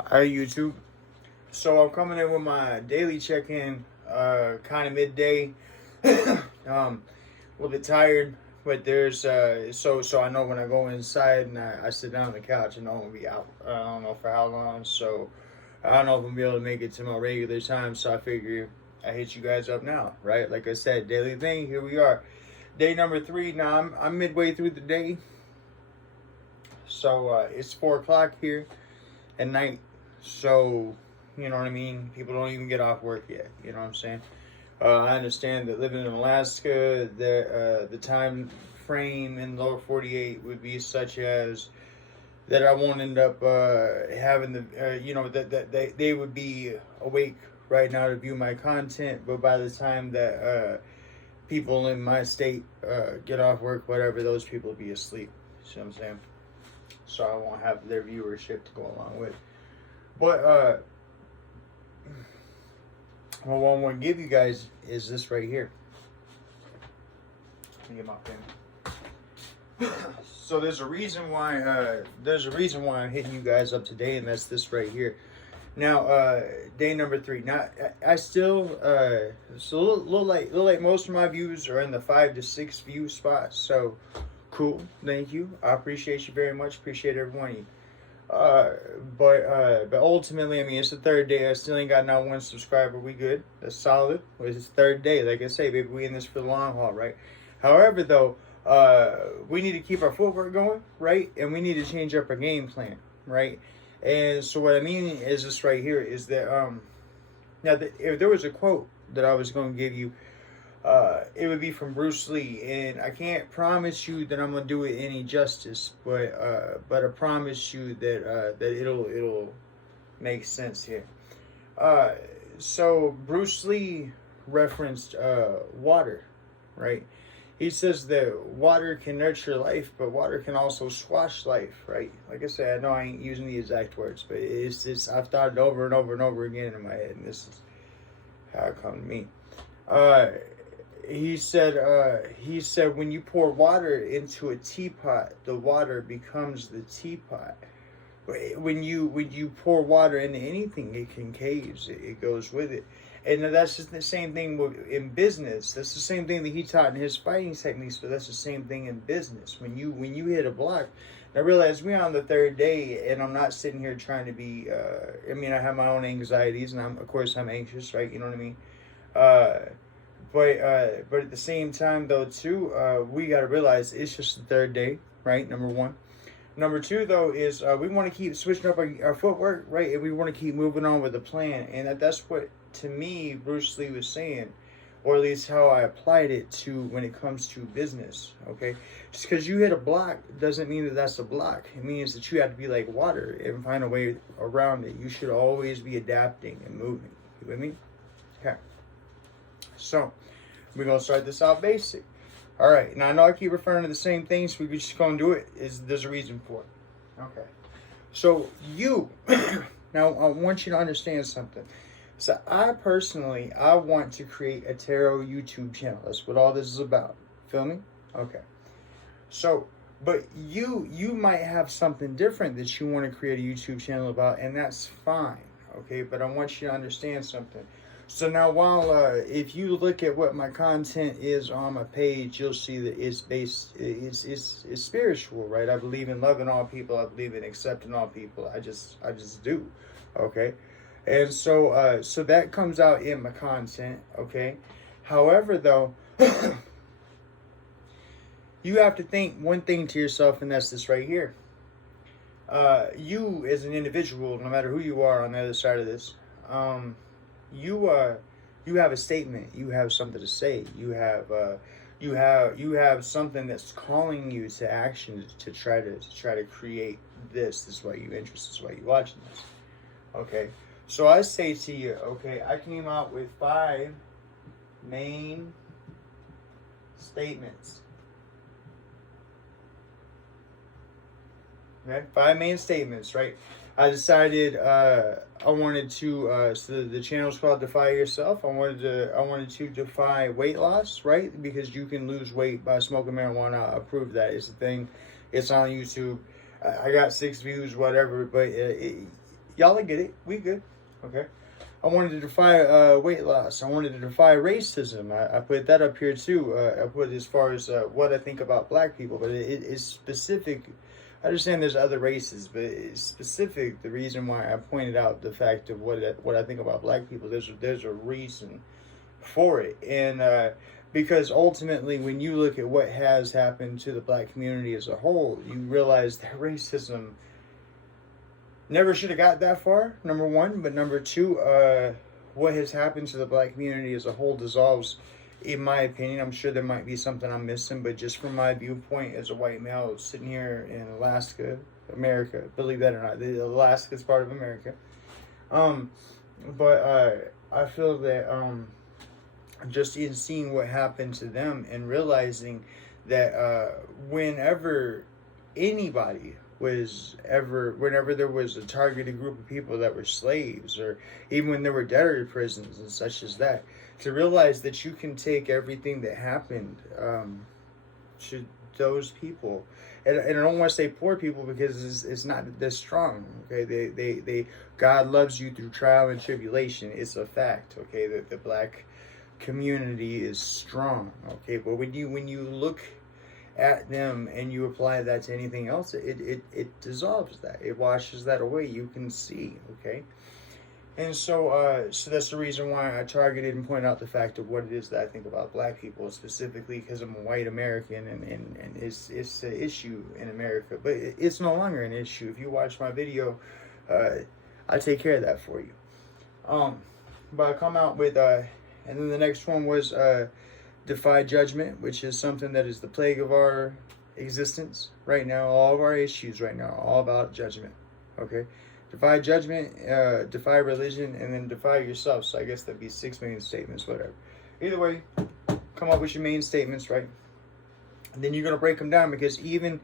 Hi YouTube. So I'm coming in with my daily check-in, kind of midday. A little bit tired, but there's so I know when I go inside and I sit down on the couch, I know I'm gonna be out. I don't know for how long, so I don't know if I'm gonna be able to make it to my regular time. So I figure I hit you guys up now, right? Like I said, daily thing. Here we are, day number 3. Now I'm midway through the day, so it's 4 o'clock here at night. So, you know what I mean? People don't even get off work yet. You know what I'm saying? I understand that living in Alaska, the time frame in the lower 48 would be such as that I won't end up having that they would be awake right now to view my content. But by the time that people in my state get off work, whatever, those people will be asleep. See what I'm saying? So I won't have their viewership to go along with. But what I want to give you guys is this right here. Let me get my pen. So there's a reason why I'm hitting you guys up today, and that's this right here. Now, day number 3. Now, I still so a little like most of my views are in the 5 to 6 view spot. So cool, thank you. I appreciate you very much. Appreciate every one of you. But ultimately, I mean, it's the 3rd day. I still ain't got not one subscriber. We good. That's solid. It's the 3rd day. Like I say, baby, we in this for the long haul, right? However, though, we need to keep our footwork going, right? And we need to change up our game plan, right? And so what I mean is this right here is that if there was a quote that I was going to give you, it would be from Bruce Lee, and I can't promise you that I'm gonna do it any justice, but I promise you that that it'll make sense here. So Bruce Lee referenced water, right? He says that water can nurture life, but water can also squash life, right? Like I said, I know I ain't using the exact words, but it's I've thought it over and over and over again in my head, and this is how it come to me. He said when you pour water into a teapot, the water becomes the teapot. When you pour water into anything, it concaves. It goes with it. And that's just the same thing in business. That's the same thing that he taught in his fighting techniques, but that's the same thing in business. When you hit a block, I realize we're on the 3rd day, and I'm not sitting here trying to be. I mean, I have my own anxieties, and of course I'm anxious, right? You know what I mean? But at the same time, though, too, we got to realize it's just the 3rd day, right? Number 1. Number 2, though, is we want to keep switching up our footwork, right? And we want to keep moving on with the plan. And that's what, to me, Bruce Lee was saying, or at least how I applied it to when it comes to business, okay? Just because you hit a block doesn't mean that that's a block. It means that you have to be like water and find a way around it. You should always be adapting and moving. You with me? Okay. So, we're going to start this out basic. All right. Now, I know I keep referring to the same things. We're just going to do it. There's a reason for it. Okay. So, now, I want you to understand something. So, I want to create a tarot YouTube channel. That's what all this is about. Feel me? Okay. So, but you might have something different that you want to create a YouTube channel about, and that's fine. Okay. But I want you to understand something. So now, while if you look at what my content is on my page, you'll see that it's spiritual, right? I believe in loving all people. I believe in accepting all people. I just do, okay? And so so that comes out in my content, okay? However, though, you have to think one thing to yourself, and that's this right here. You as an individual, no matter who you are on the other side of this, you have a statement. You have something to say. You have something that's calling you to action to try to create this. This is why you interested. This is why you watching this. Okay. So I say to you, okay, I came out with 5 main statements. Okay, 5 main statements, right? I decided I wanted to so the channel's called Defy Yourself. I wanted to defy weight loss, right? Because you can lose weight by smoking marijuana. I proved that. It's a thing. It's on YouTube. I got 6 views, whatever. But y'all get it. We good. Okay. I wanted to defy weight loss. I wanted to defy racism. I put that up here too. I put as far as what I think about black people, but it is specific. I understand there's other races, but it's specific. The reason why I pointed out the fact of what I think about black people, there's a reason for it, and because ultimately, when you look at what has happened to the black community as a whole, you realize that racism never should have got that far, number one. But number two, what has happened to the black community as a whole dissolves, in my opinion. I'm sure there might be something I'm missing, but just from my viewpoint as a white male sitting here in Alaska, America, believe that or not, Alaska is part of America. But I feel that just in seeing what happened to them and realizing that whenever anybody whenever there was a targeted group of people that were slaves, or even when there were debtor prisons and such as that, to realize that you can take everything that happened to those people, and I don't want to say poor people because it's not this strong. Okay, they God loves you through trial and tribulation. It's a fact. Okay, that the black community is strong. Okay, but when you look at them and you apply that to anything else, it dissolves that. It washes that away. You can see, okay? And so that's the reason why I targeted and pointed out the fact of what it is that I think about black people, specifically because I'm a white American, and it's an issue in America. But it's no longer an issue. If you watch my video, I take care of that for you. But I come out with, and then the next one was, defy judgment, which is something that is the plague of our existence right now. All of our issues right now are all about judgment. Okay, defy judgment, defy religion, and then defy yourself. So I guess that'd be 6 main statements, whatever. Either way, come up with your main statements, right? And then you're gonna break them down, because even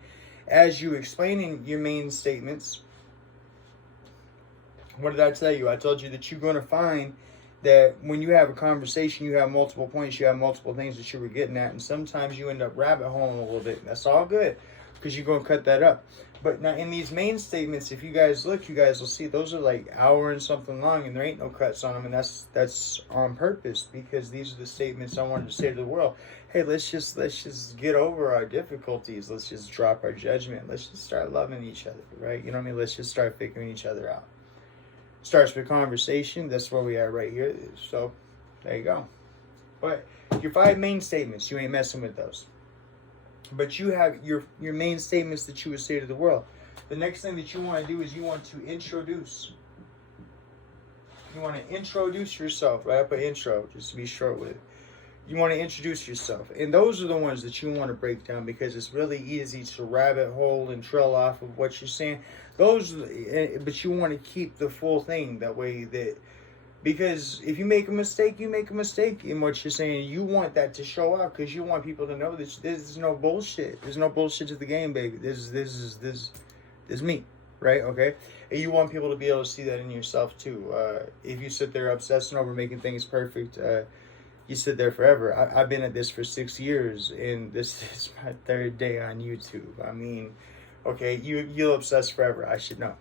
as you explaining your main statements, what did I tell you? I told you that you're gonna find that when you have a conversation, you have multiple points, you have multiple things that you were getting at, and sometimes you end up rabbit holing a little bit. That's all good, because you're going to cut that up. But now in these main statements, if you guys look, you guys will see those are like hour and something long, and there ain't no cuts on them, and that's on purpose, because these are the statements I wanted to say to the world. Hey, let's just get over our difficulties. Let's just drop our judgment. Let's just start loving each other, right? You know what I mean? Let's just start figuring each other out. Starts with conversation. That's where we are right here. So there you go. But your 5 main statements, you ain't messing with those. But you have your main statements that you would say to the world. The next thing that you want to do is you want to introduce. You want to introduce yourself, right? I put intro just to be short with it. You want to introduce yourself. And those are the ones that you want to break down, because it's really easy to rabbit hole and trail off of what you're saying. But you want to keep the full thing that way, because if you make a mistake, you make a mistake in what you're saying. You want that to show up, because you want people to know that there's no bullshit. There's no bullshit to the game, baby. This is me, right? Okay, and you want people to be able to see that in yourself too. If you sit there obsessing over making things perfect, you sit there forever. I've been at this for 6 years, and this is my 3rd day on YouTube. I mean, okay, you'll obsess forever. I should know.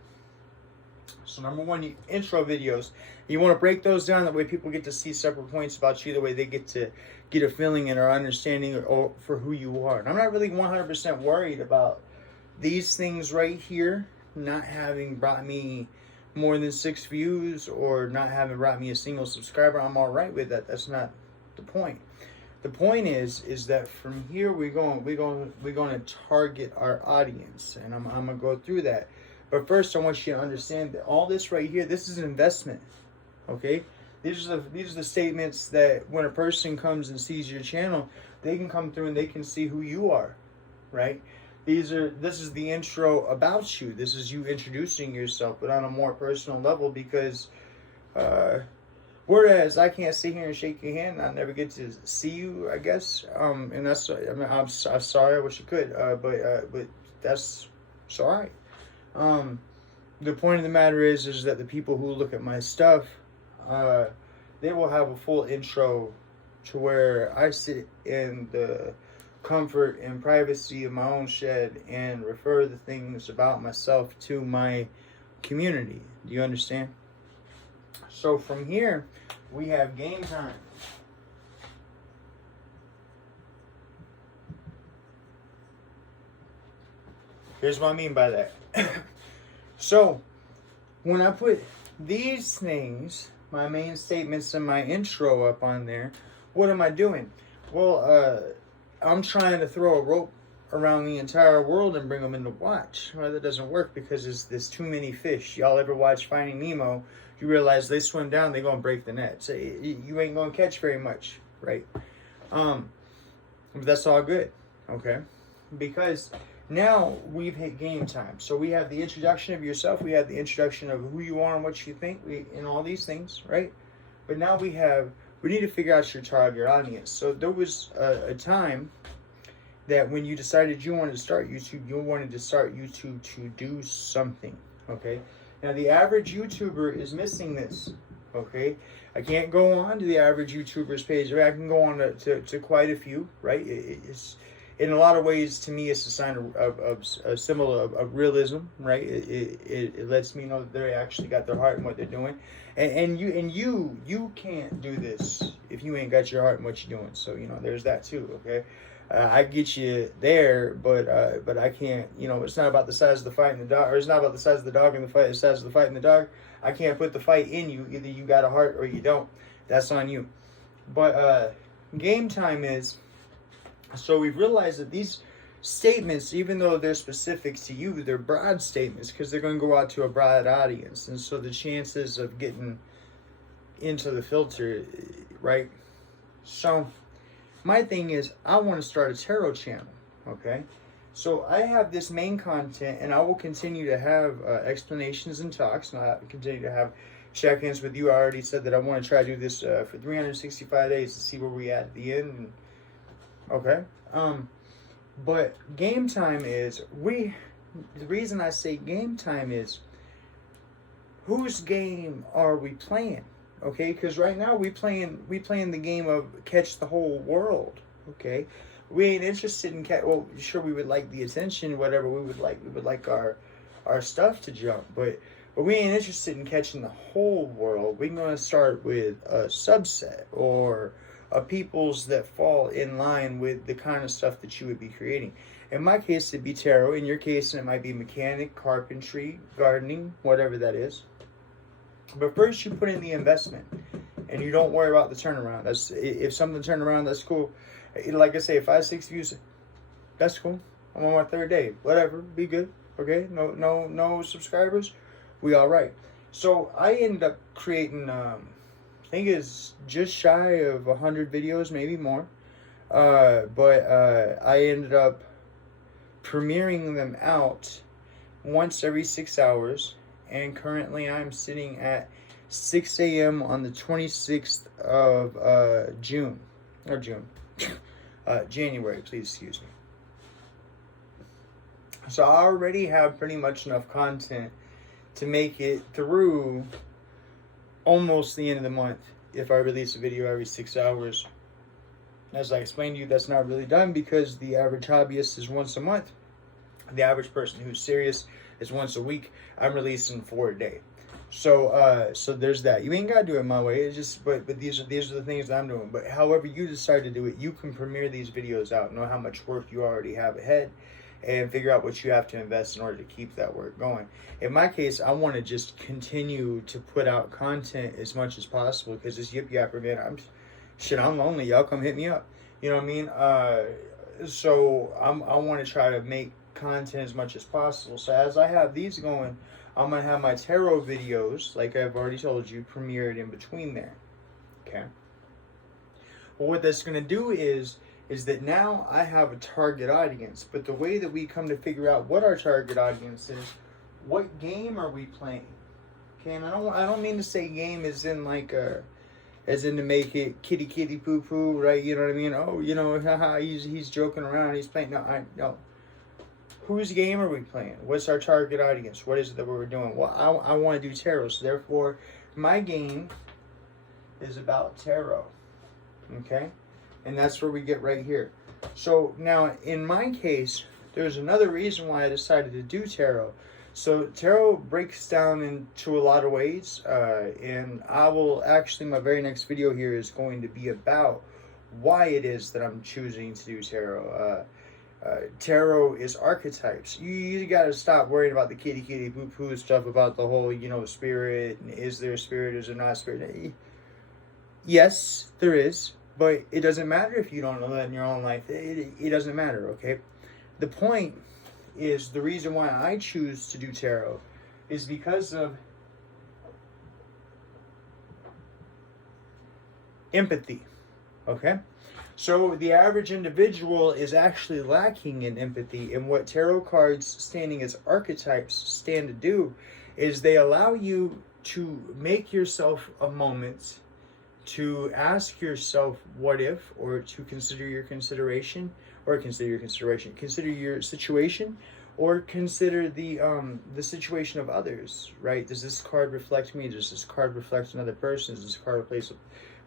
So number one, you intro videos. You want to break those down, that way people get to see separate points about you. The way they get to get a feeling and or understanding or for who you are. And I'm not really 100% worried about these things right here not having brought me more than 6 views, or not having brought me a single subscriber. I'm all right with that. That's not the point. The point is that from here we're going to target our audience, and I'm gonna go through that. But first, I want you to understand that all this right here, this is an investment. Okay, these are the statements that when a person comes and sees your channel, they can come through and they can see who you are, right? This is the intro about you. This is you introducing yourself, but on a more personal level, because whereas I can't sit here and shake your hand, I never get to see you, I guess. And that's, I mean, I'm sorry, I wish I could, but that's it's all right. The point of the matter is that the people who look at my stuff, they will have a full intro to where I sit in the comfort and privacy of my own shed and refer the things about myself to my community. Do you understand? So from here, we have game time. Here's what I mean by that. So, when I put these things, my main statements and my intro up on there, what am I doing? Well, I'm trying to throw a rope around the entire world and bring them in to watch. Well, that doesn't work because there's too many fish. Y'all ever watch Finding Nemo? You realize they swim down, they're going to break the net. So you ain't going to catch very much, right? But that's all good, okay? Because now we've hit game time. So we have the introduction of yourself. We have the introduction of who you are and what you think, and all these things, right? But now we need to figure out your target audience. So there was a time that when you decided you wanted to start YouTube, you wanted to start YouTube to do something, okay? Now, the average YouTuber is missing this, okay? I can't go on to the average YouTuber's page. I can go on to quite a few, right? It's, in a lot of ways, to me, it's a sign of a symbol of realism, right? It lets me know that they actually got their heart in what they're doing. And you can't do this if you ain't got your heart in what you're doing. So, there's that too, okay? I get you there, but I can't, it's not about the size of the fight in the dog, or it's not about the size of the dog in the fight, it's the size of the fight in the dog. I can't put the fight in you. Either you got a heart or you don't. That's on you. But game time is, so we've realized that these statements, even though they're specific to you, they're broad statements because they're going to go out to a broad audience. And so the chances of getting into the filter, right? So my thing is, I want to start a tarot channel, okay? So I have this main content, and I will continue to have explanations and talks, and I'll continue to have check-ins with you. I already said that I want to try to do this for 365 days to see where we at the end. And, okay? But game time is, the reason I say game time is, whose game are we playing? Okay, because right now we playing the game of catch the whole world. Okay, we ain't interested in well, sure, we would like the attention, whatever we would like our stuff to jump, but we ain't interested in catching the whole world. We're gonna start with a subset or a peoples that fall in line with the kind of stuff that you would be creating. In my case, it'd be tarot. In your case, it might be mechanic, carpentry, gardening, whatever that is. But first, you put in the investment, and you don't worry about the turnaround. That's, if something turned around, that's cool. Like I say, 5-6 views, that's cool. I'm on my third day. Whatever, be good. Okay, no subscribers, we all right. So I ended up creating, I think it's just shy of 100 videos, maybe more. But I ended up premiering them out once every 6 hours. And currently I'm sitting at 6 a.m. on the 26th of January, please excuse me. So I already have pretty much enough content to make it through almost the end of the month if I release a video every 6 hours. As I explained to you, that's not really done because the average hobbyist is once a month. The average person who's serious is once a week. I'm releasing 4 a day. So there's that. You ain't gotta do it my way. It's just but these are the things that I'm doing. But however you decide to do it, you can premiere these videos out, know how much work you already have ahead, and figure out what you have to invest in order to keep that work going. In my case, I want to just continue to put out content as much as possible because this Yip Yapper, man, I'm lonely. Y'all come hit me up. You know what I mean? So I want to try to make content as much as possible. So as I have these going, I'm gonna have my tarot videos, like I've already told you, premiered in between there. Okay. Well, what that's gonna do is that now I have a target audience. But the way that we come to figure out what our target audience is, what game are we playing? Okay, and I don't mean to say game as in like as in to make it kitty poo poo, right? You know what I mean? Oh, haha, he's joking around, he's playing. No. Whose game are we playing? What's our target audience? What is it that we're doing? Well, I want to do tarot, so therefore, my game is about tarot. Okay? And that's where we get right here. So, now, in my case, there's another reason why I decided to do tarot. So tarot breaks down into a lot of ways, and I will actually, my very next video here is going to be about why it is that I'm choosing to do tarot. Tarot is archetypes. You got to stop worrying about the kitty poo poo stuff about the whole, spirit. Is there a spirit? Is there not a spirit? Yes, there is, but it doesn't matter if you don't know that in your own life. It doesn't matter, okay? The point is, the reason why I choose to do tarot is because of empathy, okay? So the average individual is actually lacking in empathy, and what tarot cards standing as archetypes stand to do is they allow you to make yourself a moment, to ask yourself what if, or to consider your situation, consider your situation, or consider the situation of others, right? Does this card reflect me? Does this card reflect another person? Does this card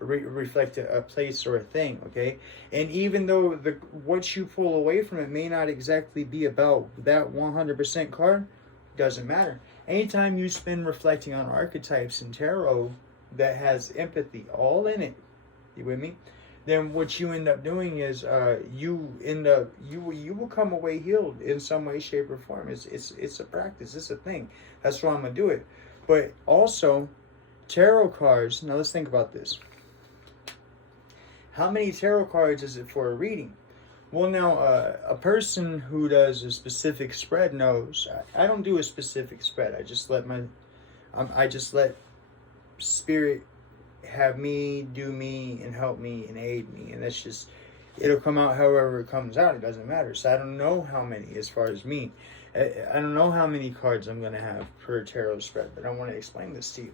reflect a place or a thing, okay? And even though what you pull away from it may not exactly be about that 100% card, doesn't matter. Anytime you spend reflecting on archetypes in tarot that has empathy all in it, you with me? Then what you end up doing is you will come away healed in some way, shape, or form. It's a practice. It's a thing. That's why I'm gonna do it. But also, tarot cards. Now let's think about this. How many tarot cards is it for a reading? Well, now a person who does a specific spread knows I don't do a specific spread. I just let spirit have me, do me, and help me, and aid me. And that's just, it'll come out however it comes out. It doesn't matter. So I don't know how many as far as me. I don't know how many cards I'm going to have per tarot spread, but I want to explain this to you.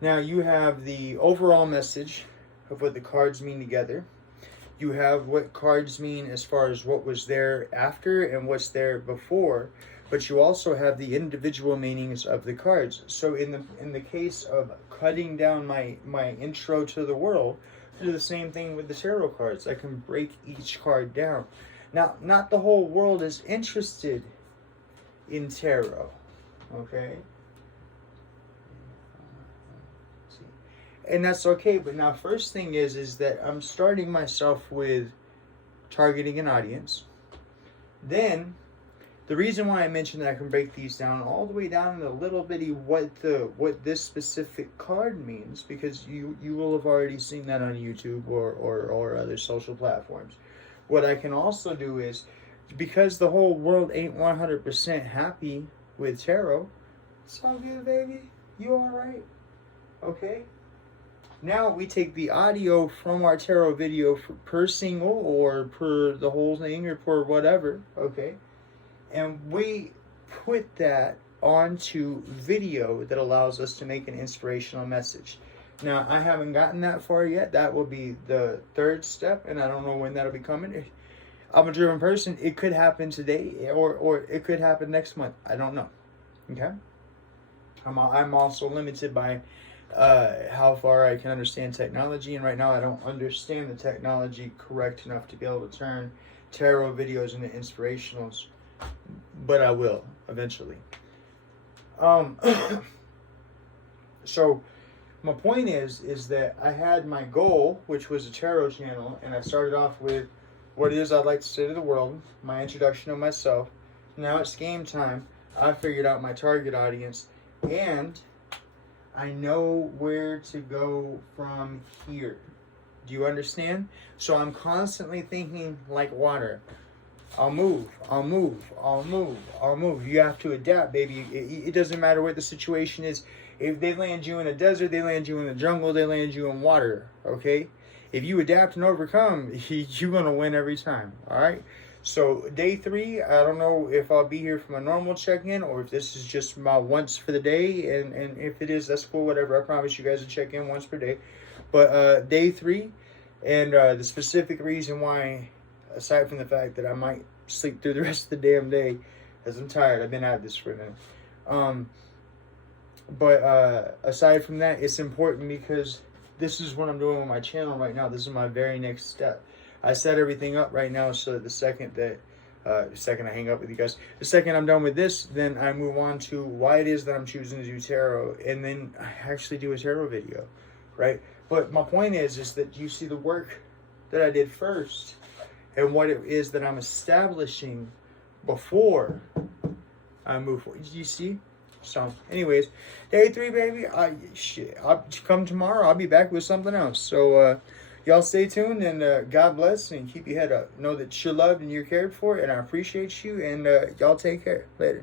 Now, you have the overall message of what the cards mean together. You have what cards mean as far as what was there after and what's there before. But you also have the individual meanings of the cards. So in the case of cutting down my intro to the world, I do the same thing with the tarot cards. I can break each card down. Now, not the whole world is interested in tarot, okay? And that's okay. But now, first thing is that I'm starting myself with targeting an audience. Then, the reason why I mentioned that I can break these down all the way down to the little bitty what this specific card means, because you will have already seen that on YouTube or other social platforms. What I can also do is, because the whole world ain't 100% happy with tarot, it's all good, baby. You all right? Okay? Now we take the audio from our tarot video per single or per the whole thing or per whatever, okay? And we put that onto video that allows us to make an inspirational message. Now, I haven't gotten that far yet. That will be the third step, and I don't know when that'll be coming. I'm a driven person. It could happen today, or it could happen next month. I don't know. Okay? I'm also limited by how far I can understand technology, and right now I don't understand the technology correct enough to be able to turn tarot videos into inspirationals. But I will eventually. So my point is that I had my goal, which was a tarot channel, and I started off with what it is I'd like to say to the world, my introduction of myself. Now it's game time. I figured out my target audience, and I know where to go from here. Do you understand? So I'm constantly thinking like water. I'll move. You have to adapt, baby. It doesn't matter what the situation is. If they land you in a desert, they land you in the jungle, they land you in water, okay? If you adapt and overcome, you're going to win every time, all right? So day 3, I don't know if I'll be here for my normal check-in or if this is just my once for the day. And if it is, that's cool, whatever. I promise you guys to check in once per day. But day 3, and the specific reason why, aside from the fact that I might sleep through the rest of the damn day, because I'm tired. I've been at this for a minute. But aside from that, it's important because this is what I'm doing with my channel right now. This is my very next step. I set everything up right now so that the second that The second I hang up with you guys. The second I'm done with this, then I move on to why it is that I'm choosing to do tarot, and then I actually do a tarot video, right? But my point is that you see the work that I did first and what it is that I'm establishing before I move forward. You see? So, anyways, day 3, baby. I'll come tomorrow. I'll be back with something else. So, y'all stay tuned, and God bless, and keep your head up. Know that you're loved and you're cared for, and I appreciate you, and y'all take care. Later.